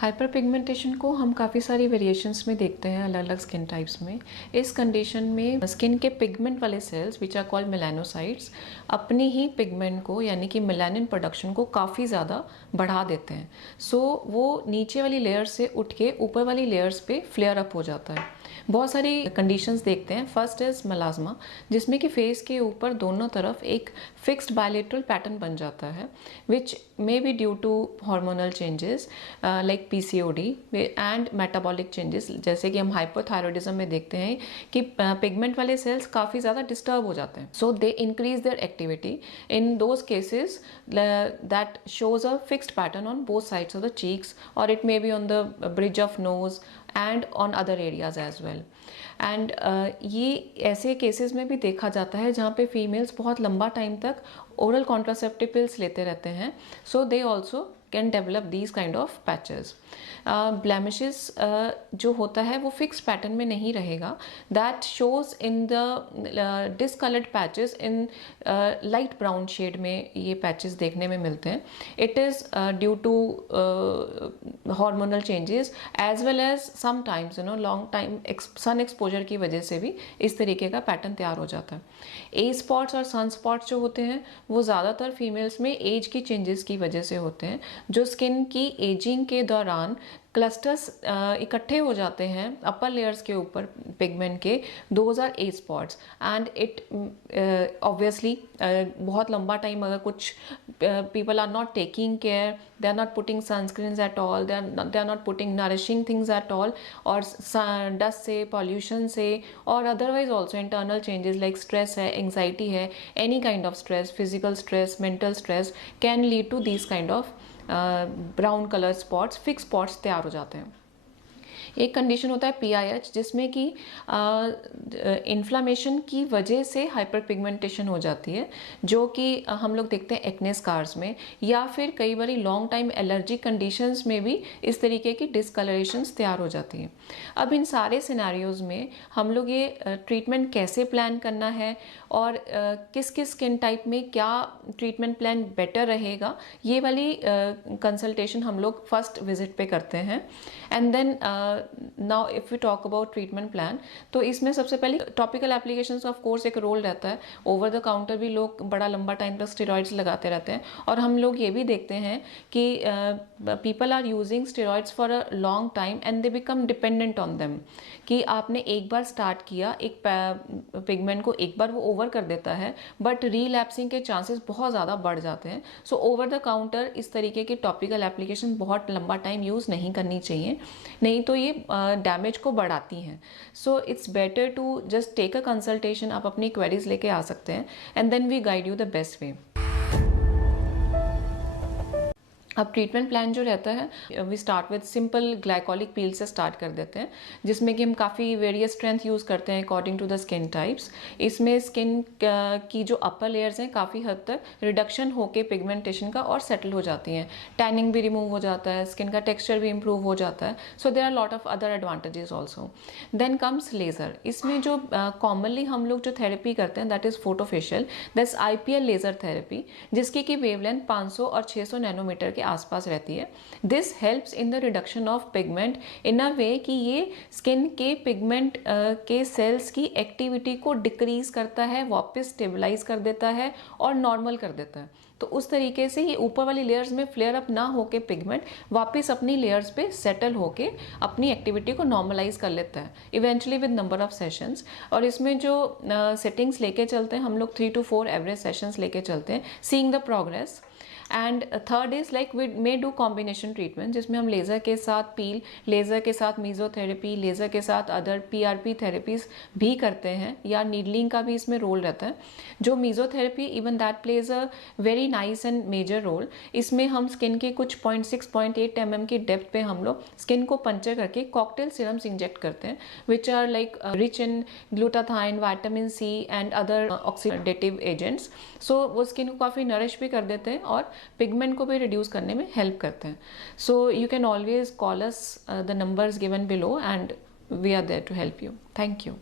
Hyper pigmentation को हम काफ़ी सारी वेरिएशंस में देखते हैं अलग अलग स्किन टाइप्स में। इस कंडीशन में स्किन के पिगमेंट वाले cells which are called melanocytes अपनी ही पिगमेंट को यानी कि मेलानिन प्रोडक्शन को काफ़ी ज़्यादा बढ़ा देते हैं। सो वो नीचे वाली लेयर्स से उठ के ऊपर वाली लेयर्स पे फ्लेयर अप हो जाता है। बहुत सारी कंडीशंस देखते हैं। फर्स्ट इज मेलास्मा, जिसमें कि फेस के ऊपर दोनों तरफ एक फिक्स्ड बायलेटरल पैटर्न बन जाता है which may be due to hormonal changes like PCOD and metabolic changes. जैसे कि हम हाइपोथायरॉयडिज्म में देखते हैं कि पिगमेंट वाले सेल्स काफ़ी ज़्यादा डिस्टर्ब हो जाते हैं, so they increase their activity in those cases that shows a fixed pattern on both sides of the cheeks और it may be on the bridge of nose and on other areas as well. And ये ऐसे cases में भी देखा जाता है जहाँ पे फीमेल्स बहुत लंबा टाइम तक ओरल कॉन्ट्रासेप्टिव पिल्स लेते रहते हैं, so they also can develop these kind of patches. Blemishes जो होता है वो फिक्स पैटर्न में नहीं रहेगा, that shows in the discoloured patches in light brown shade में ये पैचेस देखने में मिलते हैं। It is due to hormonal changes as well as sometimes long time sun exposure की वजह से भी इस तरीके का पैटर्न तैयार हो जाता है। ए स्पॉट्स और सन स्पॉट्स जो होते हैं वो ज़्यादातर फीमेल्स में एज की चेंजेस की वजह से होते हैं, जो स्किन की एजिंग के दौरान क्लस्टर्स इकट्ठे हो जाते हैं अपर लेयर्स के ऊपर पिगमेंट के। Those are a spots and it obviously बहुत लंबा टाइम अगर कुछ people are not taking care, they are not putting sunscreens at all, they are not putting nourishing things at all, और dust से, pollution से और otherwise also internal changes like stress है, anxiety है, any kind of stress, physical stress, mental stress can lead to these kind of brown colour spots, fix spots तैयार हो जाते हैं। एक कंडीशन होता है PIH, जिसमें कि इन्फ्लामेशन की वजह से हाइपर पिगमेंटेशन हो जाती है, जो कि हम लोग देखते हैं एक्ने स्कार्स में, या फिर कई बार लॉन्ग टाइम एलर्जिक कंडीशंस में भी इस तरीके की डिस्कलरेशंस तैयार हो जाती हैं। अब इन सारे सिनेरियोज में हम लोग ये ट्रीटमेंट कैसे प्लान करना है और किस किस स्किन टाइप में क्या ट्रीटमेंट प्लान बेटर रहेगा, ये वाली कंसल्टेशन हम लोग फर्स्ट विजिट पे करते हैं। And then now if we talk about treatment plan, तो इसमें सबसे पहले टॉपिकल एप्लीकेशंस ऑफ कोर्स एक रोल रहता है। ओवर द काउंटर भी लोग बड़ा लंबा टाइम तक स्टेरॉइड्स लगाते रहते हैं, और हम लोग ये भी देखते हैं कि people are using steroids for a long time and they become dependent on them, कि आपने एक बार स्टार्ट किया एक पिगमेंट को, एक बार वो ओवर कर देता है बट रीलैप्सिंग के चांसेस बहुत ज़्यादा बढ़ जाते हैं। सो ओवर द काउंटर इस तरीके की टॉपिकल एप्लीकेशन बहुत लंबा टाइम यूज़ नहीं करनी चाहिए, नहीं तो ये डैमेज को बढ़ाती हैं। So it's better to just take a consultation. आप अपनी क्वेरीज लेके आ सकते हैं and then we guide you the best way. अब ट्रीटमेंट प्लान जो रहता है, we start with simple glycolic peel से स्टार्ट कर देते हैं, जिसमें कि हम काफ़ी वेरियस स्ट्रेंथ यूज़ करते हैं according to the skin types. इसमें स्किन की जो अपर लेयर्स हैं काफ़ी हद तक रिडक्शन होके पिगमेंटेशन का और सेटल हो जाती हैं, टैनिंग भी रिमूव हो जाता है, स्किन का टेक्सचर भी इम्प्रूव हो जाता है। So there are lot of other advantages also. Then comes laser. इसमें जो कॉमनली हम लोग जो थेरेपी करते हैं that is photofacial, that's IPL laser therapy, जिसकी की वेवलेंथ 500 और 600 नैनोमीटर के आसपास रहती है। This helps in the reduction of pigment in a way कि ये स्किन के पिगमेंट के सेल्स की एक्टिविटी को डिक्रीज करता है, वापस स्टेबलाइज कर देता है और नॉर्मल कर देता है। तो उस तरीके से ये ऊपर वाली लेयर्स में फ्लेयर अप ना होके पिगमेंट वापस अपनी लेयर्स पे सेटल होके अपनी एक्टिविटी को नॉर्मलाइज कर लेता है eventually with number of sessions. और इसमें जो सेटिंग्स लेके चलते हैं हम लोग 3 to 4 एवरेज सेशंस लेके चलते हैं, seeing the progress. And third is like we may do combination treatment, जिसमें हम लेज़र के साथ पील, लेज़र के साथ मीजोथेरेपी, लेज़र के साथ अदर PRP थेरेपीज भी करते हैं, या नीडलिंग का भी इसमें रोल रहता है। जो mesotherapy even that plays a very nice and major role. इसमें हम स्किन के कुछ 0.6-0.8 mm की डेप्थ पे हम लोग स्किन को पंचर करके कॉकटेल सीरम्स इंजेक्ट करते हैं, which are like rich in glutathione, vitamin C and other oxidative agents. So वो स्किन को काफ़ी नरिश भी कर देते हैं और पिगमेंट को भी रिड्यूस करने में हेल्प करते हैं। So you can always call us the numbers given below and we are there to help you. Thank you.